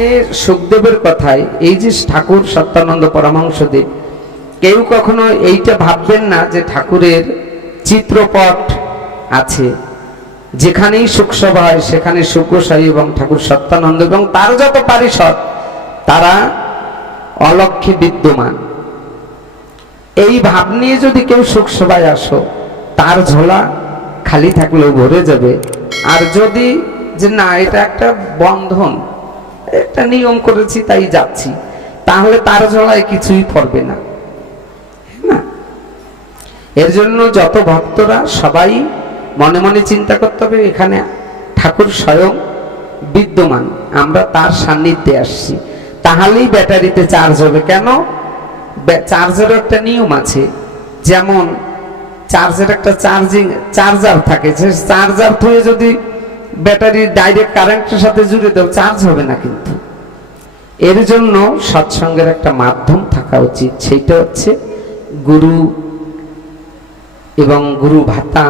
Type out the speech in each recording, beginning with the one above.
এখানে সুখদেবের কথায় এই যে ঠাকুর সত্যানন্দ পরমহংসদেব, কেউ কখনো এইটা ভাববেন না যে ঠাকুরের চিত্রপট আছে, যেখানেই সুখসভা হয় সেখানে সুখসাই এবং ঠাকুর সত্যানন্দ এবং তার যত পারিষদ তারা অলক্ষ্যে বিদ্যমান। এই ভাব নিয়ে যদি কেউ সুখসভায় আসো, তার ঝোলা খালি থাকলেও ভরে যাবে। আর যদি যে না এটা একটা বন্ধন, একটা নিয়ম করেছি তাই যাচ্ছি, তাহলে তার ঝোলায় কিছুই পড়বে না। এর জন্য যত ভক্তরা সবাই মনে মনে চিন্তা করতে হবে, এখানে ঠাকুর স্বয়ং বিদ্যমান, আমরা তার সান্নিধ্যে আসছি, তাহলেই ব্যাটারিতে চার্জ হবে। কেন? চার্জের একটা নিয়ম আছে, যেমন চার্জের একটা চার্জার থাকে, যে চার্জার থেকে যদি ব্যাটারি ডাইরেক্ট কারেন্টের সাথে জুড়ে দেও, চার্জ হবে না। কিন্তু এর জন্য সৎসঙ্গের একটা মাধ্যম থাকা উচিত, সেইটা হচ্ছে গুরু এবং গুরু ভাতা।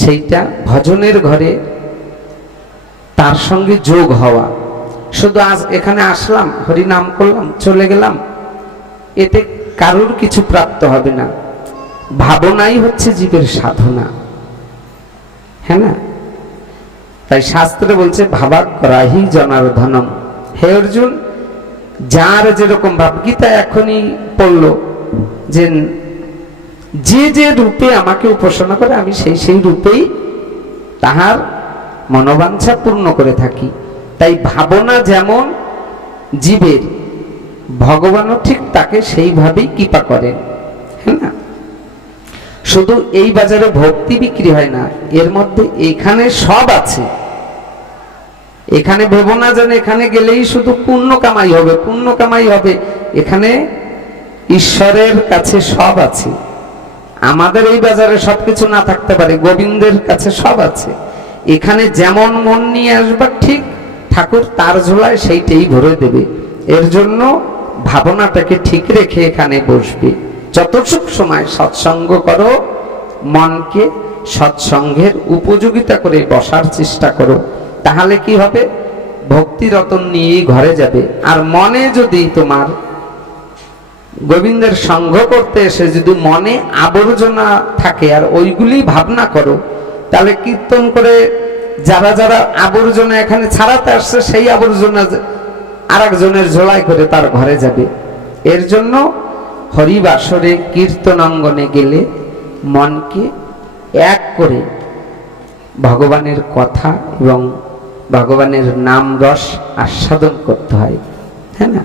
সেইটা ভজনের ঘরে তার সঙ্গে যোগ হওয়া। শুধু আজ এখানে আসলাম, হরি নাম করলাম, চলে গেলাম, এতে কারোর কিছু প্রাপ্ত হবে না। ভাবনাই হচ্ছে জীবের সাধনা, হ্যাঁ না? তাই শাস্ত্রে বলছে ভাবাগ্রাহী জনার্দনম। হে অর্জুন, যার যেরকম ভাব, গীতা এখনই পড়লো যে যে যে রূপে আমাকে উপাসনা করে আমি সেই রূপেই তাহার মনোবাঞ্ছা পূর্ণ করে থাকি। তাই ভাবনা যেমন জীবের, ভগবানও ঠিক তাকে সেইভাবেই কৃপা করেন, হ্যাঁ না? শুধু এই বাজারে ভক্তি বিক্রি হয় না, এর মধ্যে এখানে সব আছে। এখানে ভেবো না যেন এখানে গেলেই শুধু পুণ্য কামাই হবে, পুণ্য কামাই হবে। এখানে ঈশ্বরের কাছে সব আছে। আমাদের এই বাজারে সবকিছু না থাকতে পারে, গোবিন্দের কাছে সব আছে। এখানে যেমন মন নিয়ে আসবা, ঠিক ঠাকুর তার ঝোলায় সেইটাই ভরে দেবে। এর জন্য ভাবনাটাকে ঠিক রেখে এখানে বসবে। যতটুক সময় সৎসঙ্গ করো, মনকে সৎসঙ্গের উপযোগিতা করে বসার চেষ্টা করো, তাহলে কি হবে? ভক্তি রতন নিয়েই ঘরে যাবে। আর মনে যদি তোমার গোবিন্দের সঙ্গ করতে এসে যদি মনে আবর্জনা থাকে আর ওইগুলি ভাবনা করো, তাহলে কীর্তন করে যারা যারা আবর্জনা এখানে ছাড়াতে আসছে, সেই আবর্জনা আর একজনের ঝোলাই করে তার ঘরে যাবে। এর জন্য হরিবাসরে কীর্তনাঙ্গনে গেলে মনকে এক করে ভগবানের কথা এবং ভগবানের নাম রস আস্বাদন করতে হয়, হ্যাঁ না?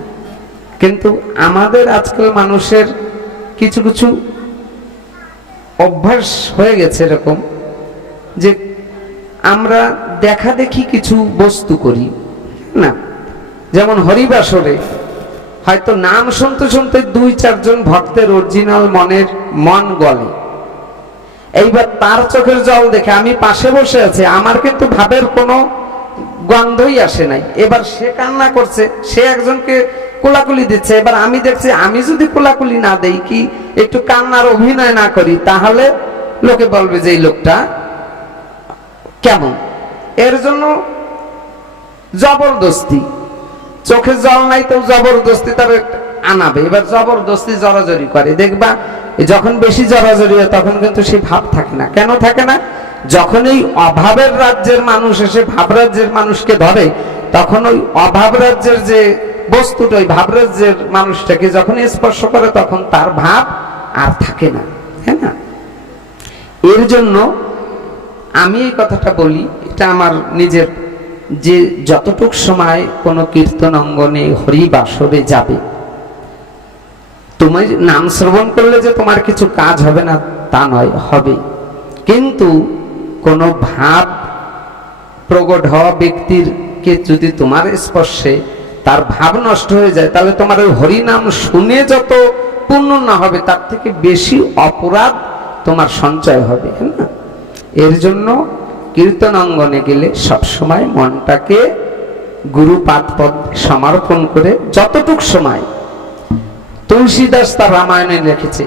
কিন্তু আমাদের আজকাল মানুষের কিছু কিছু অভ্যাস হয়ে গেছে এরকম, যে আমরা দেখা দেখি কিছু বস্তু করি না। যেমন হরিবাসরে হয়তো নাম শুনতে শুনতে 2-4 জন ভক্তের অরিজিনাল মন গলে। এইবার তার চোখের জল দেখে আমি পাশে বসে আছি, আমার কিন্তু ভাবের কোনো গন্ধই আসে নাই। এবার সে কান্না করছে, সে একজনকে কোলাকুলি দিচ্ছে। এবার আমি দেখছি, আমি যদি কোলাকুলি না দেই, কি একটু কান্নার অভিনয় না করি, তাহলে লোকে বলবে যে এই লোকটা কেমন। এর জন্য জবরদস্তি, চোখে জল নাই তো জবরদস্তি তার আনাবে। এবার জবরদস্তি জড়াজড়ি করে, দেখবা যখন বেশি জড়াজড়ি হয় তখন কিন্তু সেই ভাব থাকে না। কেন থাকে না? যখন এই অভাবের রাজ্যের মানুষ এসে ভাব রাজ্যের মানুষকে ধরে, তখন ওই অভাব রাজ্যের যে বস্তুটা, ওই ভাব রাজ্যের মানুষটাকে যখন স্পর্শ করে, তখন তার ভাব আর থাকে না, হ্যাঁ না? এর জন্য আমি এই কথাটা বলি, এটা আমার নিজের, যে যতটুক সময় কোনো কীর্তন অঙ্গনে হরিবাসরে যাবে, তুমি নাম শ্রবণ করলে যে তোমার কিছু কাজ হবে না তা নয়, হবে। কিন্তু কোনো ভাব প্রকট হওয়া ব্যক্তির কে যদি তোমার স্পর্শে তার ভাব নষ্ট হয়ে যায়, তাহলে তোমার ওই হরিনাম শুনে যত পুণ্য না হবে, তার থেকে বেশি অপরাধ তোমার সঞ্চয় হবে, হ্যাঁ না? এর জন্য কীর্তন অঙ্গনে গেলে সবসময় মনটাকে গুরু পাদপদ সমর্পণ করে যতটুক সময়, তুলসীদাস তার রামায়ণে লিখেছে,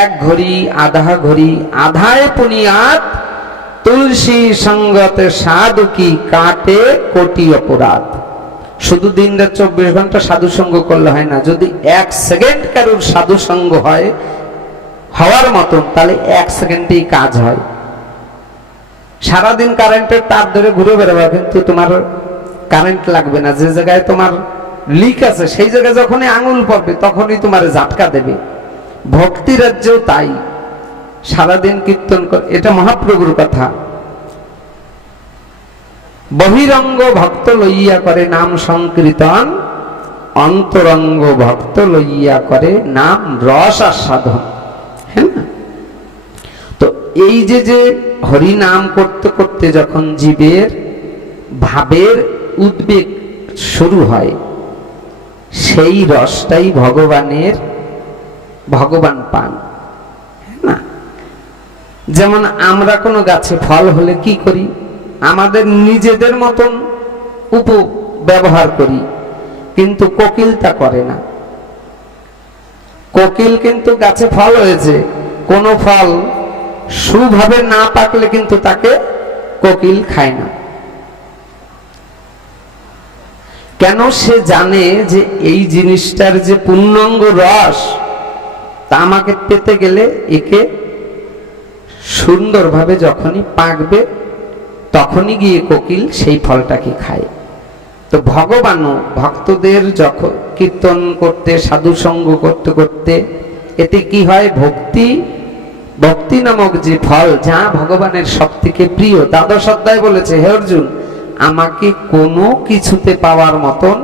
1 ঘড়ি আধা ঘড়ি আধায় পুনিয়াত, তুলসী সঙ্গতে সাধু কি কাটে কোটি অপরাধ। শুধু দিন রাত 24 ঘন্টা সাধু সঙ্গ করলে হয় না, যদি 1 সেকেন্ড কারোর সাধু সঙ্গ হয় হওয়ার মতন, তাহলে 1 সেকেন্ডেই কাজ হয়। সারাদিন কারেন্টের তার ধরে ঘুরে বেড়াবে, কিন্তু তোমার কারেন্ট লাগবে না। যে জায়গায় তোমার লিক আছে সেই জায়গায় যখনই আঙুল পড়বে তখনই তোমার ঝাটকা দেবে। ভক্তি রাজ্যেও তাই, সারাদিন কীর্তন করে, এটা মহাপ্রভুর কথা। বহিরঙ্গ ভক্ত লইয়া করে নাম সংকীর্তন, অন্তরঙ্গ ভক্ত লইয়া করে নাম রস আস্বাদন। হ্যাঁ না? তো এই যে হরি নাম করতে করতে যখন জীবের ভাবের উদ্বেগ শুরু হয়, সেই রসটাই ভগবান পান। হ্যাঁ না? যেমন আমরা কোনো গাছে ফল হলে কি করি, আমাদের নিজেদের মতন ব্যবহার করি, কিন্তু কোকিল তা করে না। কোকিল কিন্তু গাছে ফল হয়েছে, কোন ফল সুভাবে না পাকলে কিন্তু তাকে কোকিল খায় না। কেন? সে জানে যে এই জিনিসটার যে পূর্ণাঙ্গ রস, তা আমাকে পেতে গেলে একে সুন্দরভাবে যখনই পাকবে তখনই গিয়ে কোকিল সেই ফলটাকে খায়। তো ভগবানও ভক্তদের যখন কীর্তন করতে, সাধু সঙ্গ করতে করতে, এতে কি হয়, ভক্তি নামক যে ফল, যা ভগবানের সব থেকে প্রিয়। দ্বাদশ অধ্যায় বলেছে, হে অর্জুন, আমাকে কোনো কিছুতে পাওয়ার মতন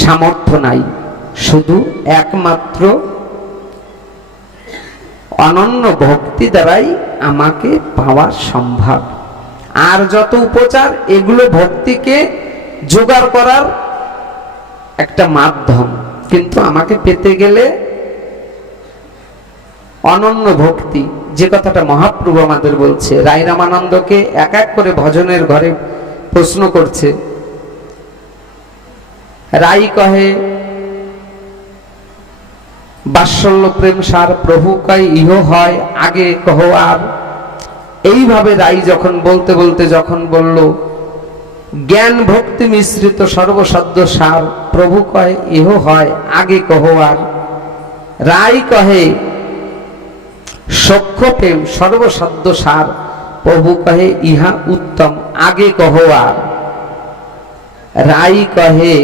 সামর্থ্য নাই, শুধু একমাত্র অনন্য ভক্তি দ্বারাই আমাকে পাওয়া সম্ভব। আর যত উপচার, এগুলো ভক্তিকে জোগাড় করার একটা মাধ্যম, কিন্তু আমাকে পেতে গেলে অনন্য ভক্তি, যে কথাটা মহাপ্রভু আমাদের বলছে। রাই রামানন্দকে এক এক করে ভজনের ঘরে প্রশ্ন করছে। রাই কহে বাৎসল্য প্রেম সার, প্রভু কয় ইহ হয় আগে কহ আর। এইভাবে রাই যখন বলতে বলতে যখন বলল জ্ঞান ভক্তি মিশ্রিত সর্বসাধ্য সার, প্রভু কয় ইহ হয় আগে কহ আর। রাই কহে সখ্য প্রেম সর্বসাধ্য সার, প্রভু কহে ইহা উত্তম আগে কহ আর। রাই কহে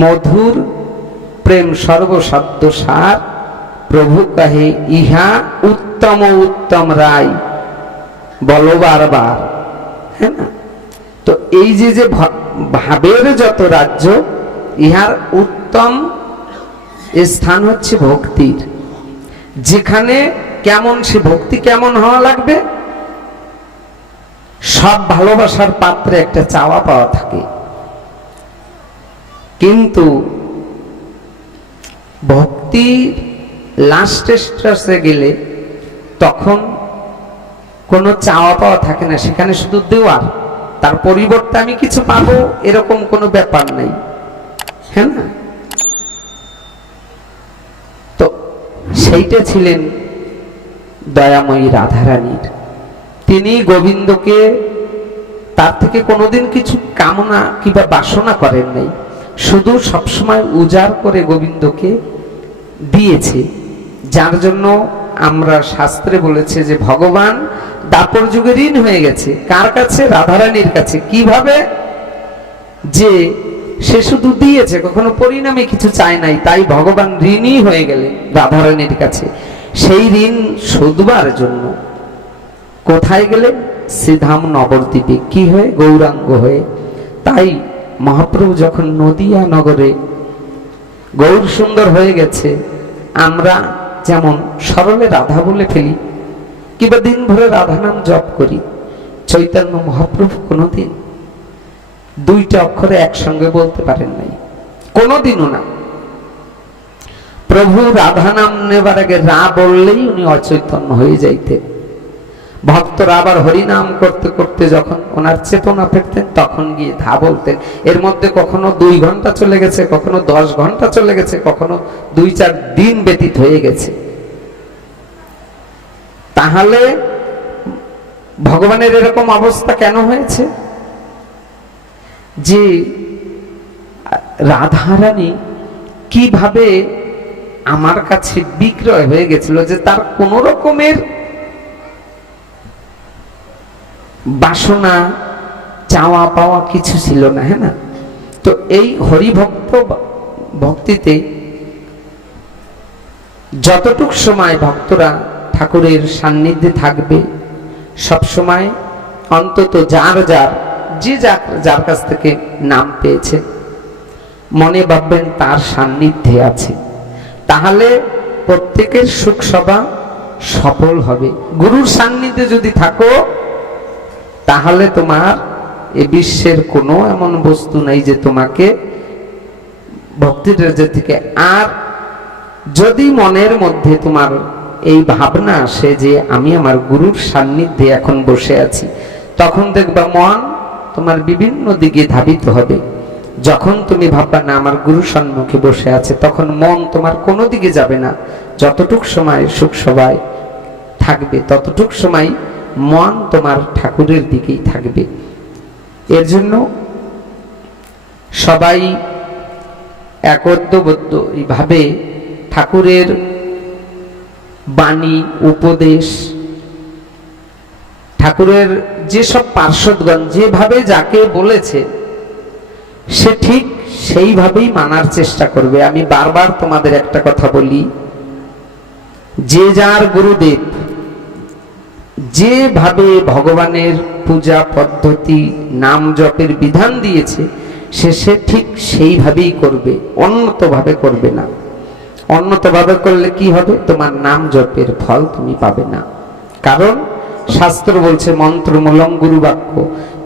মধুর প্রেম সর্বসাধ্য সার, প্রভু কহে ইহা উত্তম উত্তম রাই, বলো বারবার। হ্যাঁ না? তো এই যে ভাবের যত রাজ্য, ইহার উত্তম স্থান হচ্ছে ভক্তির। যেখানে কেমন সে ভক্তি কেমন হওয়া লাগবে, সব ভালোবাসার পাত্রে একটা চাওয়া পাওয়া থাকে, কিন্তু ভক্তি লাস্ট স্টেজে গেলে তখন কোনো চাওয়া পাওয়া থাকে না, সেখানে শুধু দেওয়ার, তার পরিবর্তে আমি কিছু পাবো এরকম কোনো ব্যাপার নেই। হ্যাঁ না? তো সেইটা ছিলেন দয়াময়ী রাধারানীর। তিনি গোবিন্দকে তার থেকে কোনোদিন কিছু কামনা কিংবা বাসনা করেন নাই, শুধু সবসময় উজাড় করে গোবিন্দকে দিয়েছে। যার জন্য আমরা শাস্ত্রে বলেছে যে ভগবান দাপর যুগে ঋণ হয়ে গেছে। কার কাছে? রাধারানীর কাছে। কিভাবে? যে সে শুধু দিয়েছে, কখনো পরিণামে কিছু চায় নাই, তাই ভগবান ঋণই হয়ে গেলেন রাধারানীর কাছে। সেই ঋণ শোধবার জন্য কোথায় গেলেন? শ্রীধাম নবদ্বীপে। কি হয়ে? গৌরাঙ্গ হয়ে। তাই মহাপ্রভু যখন নদিয়া নগরে গৌর সুন্দর হয়ে গেছে, আমরা যেমন সরলে রাধা বলে ফেলি কিংবা দিন ভরে রাধা নাম জপ করি, চৈতন্য মহাপ্রভু কোনোদিন দুইটা অক্ষরে একসঙ্গে বলতে পারেন নাই, কোনোদিনও না। প্রভু রাধা নাম নেবার আগে রা বললেই উনি অচৈতন্য হয়ে যাইতেন। ভক্তরা আবার হরিনাম করতে করতে যখন ওনার চেতনা ফেরতেন, তখন গিয়ে ধা বলতেন। এর মধ্যে কখনো 2 ঘন্টা চলে গেছে, কখনো 10 ঘন্টা চলে গেছে, কখনো 2-4 দিন ব্যতীত হয়ে গেছে। তাহলে ভগবানের এরকম অবস্থা কেন হয়েছে? যে রাধারানী কিভাবে আমার কাছে বিক্রয় হয়ে গেছিল, যে তার কোন রকমের বাসনা চাওয়া পাওয়া কিছু ছিল না, হ্যাঁ না? তো এই হরিভক্ত ভক্তিতে যতটুক সময় ভক্তরা ঠাকুরের সান্নিধ্যে থাকবে, সব সময় অন্তত যার যার কাছ থেকে নাম পেয়েছে মনে ভাববেন তার সান্নিধ্যে আছে, তাহলে প্রত্যেকের সুখ সভা সফল হবে। গুরুর সান্নিধ্যে যদি থাকো তাহলে তোমার এ বিশ্বের কোনো এমন বস্তু নাই যে তোমাকে ভক্তির রাজ্য থেকে। আর যদি মনের মধ্যে তোমার এই ভাবনা আসে যে আমি আমার গুরুর সান্নিধ্যে এখন বসে আছি, তখন দেখবা মন তোমার বিভিন্ন দিকে ধাবিত হবে। যখন তুমি ভাববা না আমার গুরু সম্মুখে বসে আছে, তখন মন তোমার কোনো দিকে যাবে না। যতটুক সময় সুখ সভায় থাকবে ততটুক সময় মন তোমার ঠাকুরের দিকেই থাকবে। এর জন্য সবাই একত্রবদ্ধ এইভাবে ঠাকুরের বাণী উপদেশ, ঠাকুরের যেসব পার্শ্বদগণ যেভাবে যাকে বলেছে সে ঠিক সেইভাবেই মানার চেষ্টা করবে। আমি বারবার তোমাদের একটা কথা বলি, যে যার গুরুদেব যেভাবে ভগবানের পূজা পদ্ধতি নাম জপের বিধান দিয়েছে সে ঠিক সেইভাবেই করবে, অন্যতভাবে করবে না। অন্যতভাবে করলে কি হবে? তোমার নাম জপের ফল তুমি পাবে না। কারণ শাস্ত্র বলছে মন্ত্রমূলং গুরু বাক্য,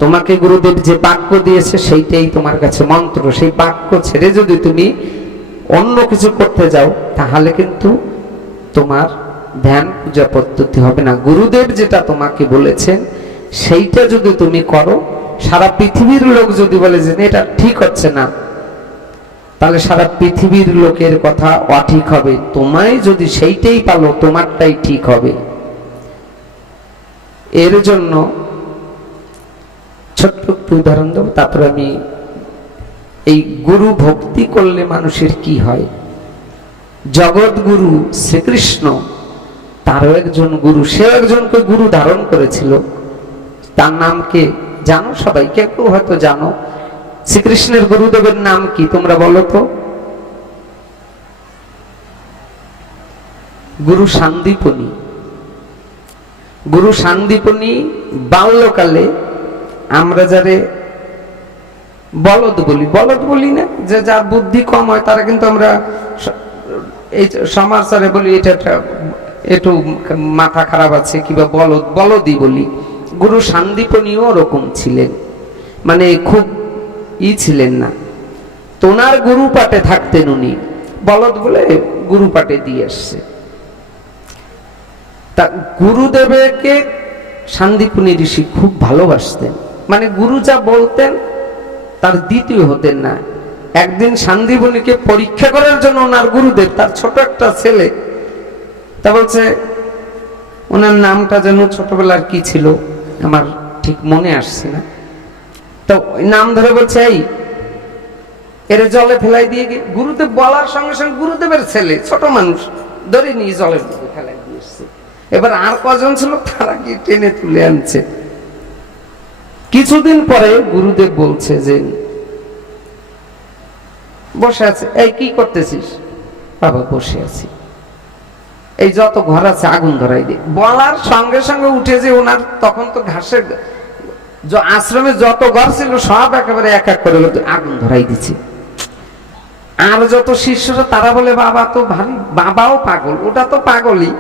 তোমাকে গুরুদেব যে বাক্য দিয়েছে সেইটাই তোমার কাছে মন্ত্র। সেই বাক্য ছেড়ে যদি তুমি অন্য কিছু করতে যাও তাহলে কিন্তু তোমার ধ্যান পূজা পদ্ধতি হবে না। গুরুদেব যেটা তোমাকে বলেছেন সেইটা যদি তুমি করো, সারা পৃথিবীর লোক যদি বলে যে এটা ঠিক হচ্ছে না, তাহলে সারা পৃথিবীর লোকের কথা অঠিক হবে। তোমায় যদি সেইটাই পালো তোমারটাই ঠিক হবে। এর জন্য ছোট্ট একটু উদাহরণ দেব, তারপরে আমি এই গুরু ভক্তি করলে মানুষের কি হয়। জগৎগুরু শ্রীকৃষ্ণ, তারও একজন গুরু, সেও একজনকে গুরু ধারণ করেছিল। তার নাম কে জানো? সবাই কেউ কেউ হয়তো জানো। শ্রীকৃষ্ণের গুরুদেবের নাম কি তোমরা বলো তো? গুরু সান্দীপনী। গুরু সান্দীপনী বাল্যকালে আমরা যারে বলদ বলি না, যে যার বুদ্ধি কম হয় তারা কিন্তু আমরা এই সমাচারে বলি এটা একটু মাথা খারাপ আছে কিংবা বলদই বলি। গুরু সান্দীপনীও ওরকম ছিলেন, মানে খুব ছিলেন না। তোনার গুরু পাটে থাকতেন, উনি বলদ বলে গুরু পাটে দিয়ে আসছে। তা গুরুদেবকে সান্দীপনী ঋষি খুব ভালোবাসতেন, মানে গুরু যা বলতেন তার দ্বিতীয় হতেন না। একদিন সান্দীপনীকে পরীক্ষা করার জন্য ওনার গুরুদেব, তার ছোট একটা ছেলে, তা বলছে ওনার নামটা যেন ছোটবেলার কি ছিল আমার ঠিক মনে আসছে না, তো নাম ধরে বলছে এই এর জলে ফেলাই দিয়ে গিয়ে, গুরুদেব বলার সঙ্গে সঙ্গে গুরুদেবের ছেলে ছোট মানুষ ধরে নিয়ে জলের মধ্যে ফেলাই দিয়ে এসছে। এবার আর কজন ছিল তারা কি টেনে তুলে আনছে। কিছুদিন পরে গুরুদেব বলছে যে বসে আছে, এই কি করতেছিস? বাবা বসে আছি, এই যত ঘর আছে আগুন ধরাই দে। বলার সঙ্গে সঙ্গে উঠে যে ওনার তখন তো ঘাসের আশ্রমে যত ঘর ছিল সব একেবারে এক এক করে আগুন ধরাই দিচ্ছে। আর যত শিষ্যরা তারা বলে বাবা তো ভারী, বাবাও পাগল, ওটা তো পাগলই,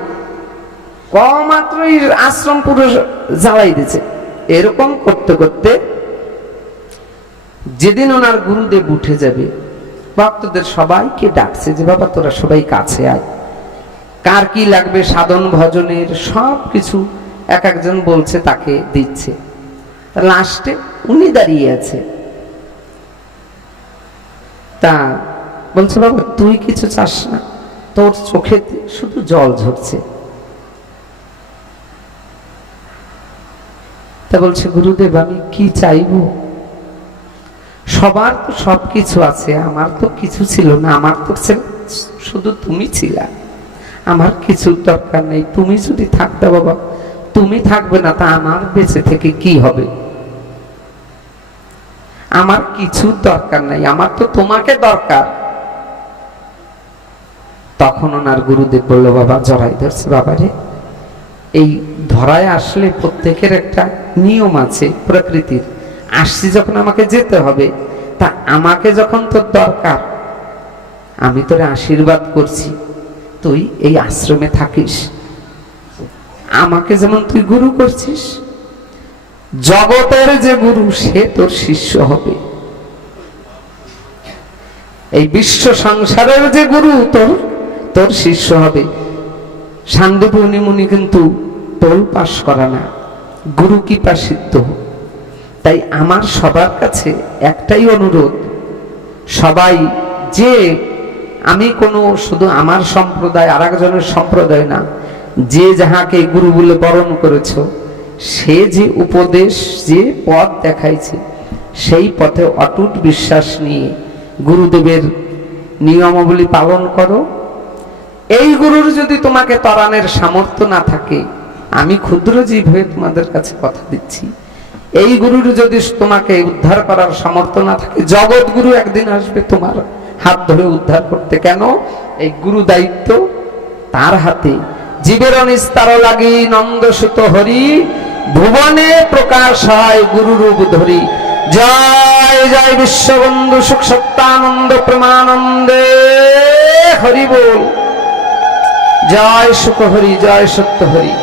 কমাত্রই আশ্রম পুরো জ্বালাই দিচ্ছে। এরকম করতে করতে যেদিন ওনার গুরুদেব উঠে যাবে, ভক্তদের সবাইকে ডাকছে যে বাবা তোরা সবাই কাছে আয়, কার কি লাগবে সাধন ভজনের সব কিছু এক একজন বলছে, তাকে দিচ্ছে। লাস্টে উনি দাঁড়িয়ে আছে, তা বলছে বাবা তুই কিছু চাস না, তোর চোখে শুধু জল ঝরছে। তা বলছে গুরুদেব আমি কি চাইবো? সবার তো সব কিছু আছে, আমার তো কিছু ছিল না, আমার তো শুধু তুমি ছিলা, আমার কিছু দরকার নেই। তুমি যদি থাকতে বাবা, তুমি থাকবে না, তা আমার বেঁচে থেকে কি হবে? আমার কিছু দরকার নাই, আমার তো তোমাকে দরকার। তখন ওনার গুরুদেব বলল, বাবা জড়াই ধরছে। বাবা রে, এই ধরায় আসলে প্রত্যেকের একটা নিয়ম আছে প্রকৃতির, আসছি যখন আমাকে যেতে হবে, তা আমাকে যখন তোর দরকার, আমি তোরে আশীর্বাদ করছি তুই এই আশ্রমে থাকিস। আমাকে যেমন তুই গুরু করছিস, জগতের যে গুরু সে তোর শিষ্য হবে। এই বিশ্ব সংসারের যে গুরু তোর শিষ্য হবে। শান্তিপূর্ণি মুনি কিন্তু টোল পাস করা না, গুরু কৃপা সিদ্ধ। তাই আমার সবার কাছে একটাই অনুরোধ, সবাই যে আমি কোনো শুধু আমার সম্প্রদায় আর একজনের সম্প্রদায় না, যে যাহাকে গুরু বলে বরণ করেছ, সে যে উপদেশ যে পথ দেখাইছে, সেই পথে অটুট বিশ্বাস নিয়ে গুরুদেবের নিয়মাবলী পালন করো। এই গুরুর যদি তোমাকে তরানের সামর্থ্য না থাকে, আমি ক্ষুদ্র জীব হয়ে তোমাদের কাছে কথা দিচ্ছি, এই গুরুর যদি তোমাকে উদ্ধার করার সামর্থ্য না থাকে, জগৎ গুরু একদিন আসবে তোমার হাত ধরে উদ্ধার করতে। কেন? এই গুরু দায়িত্ব তার হাতে। জীবের নিস্তার লাগি নন্দসুত হরি, ভুবনে প্রকাশ হয় গুরু রূপ ধরি। জয় জয় বিশ্ববন্ধু সুখ সত্যানন্দ প্রেমানন্দে হরি বল। জয় সুখ হরি, জয় সত্য হরি।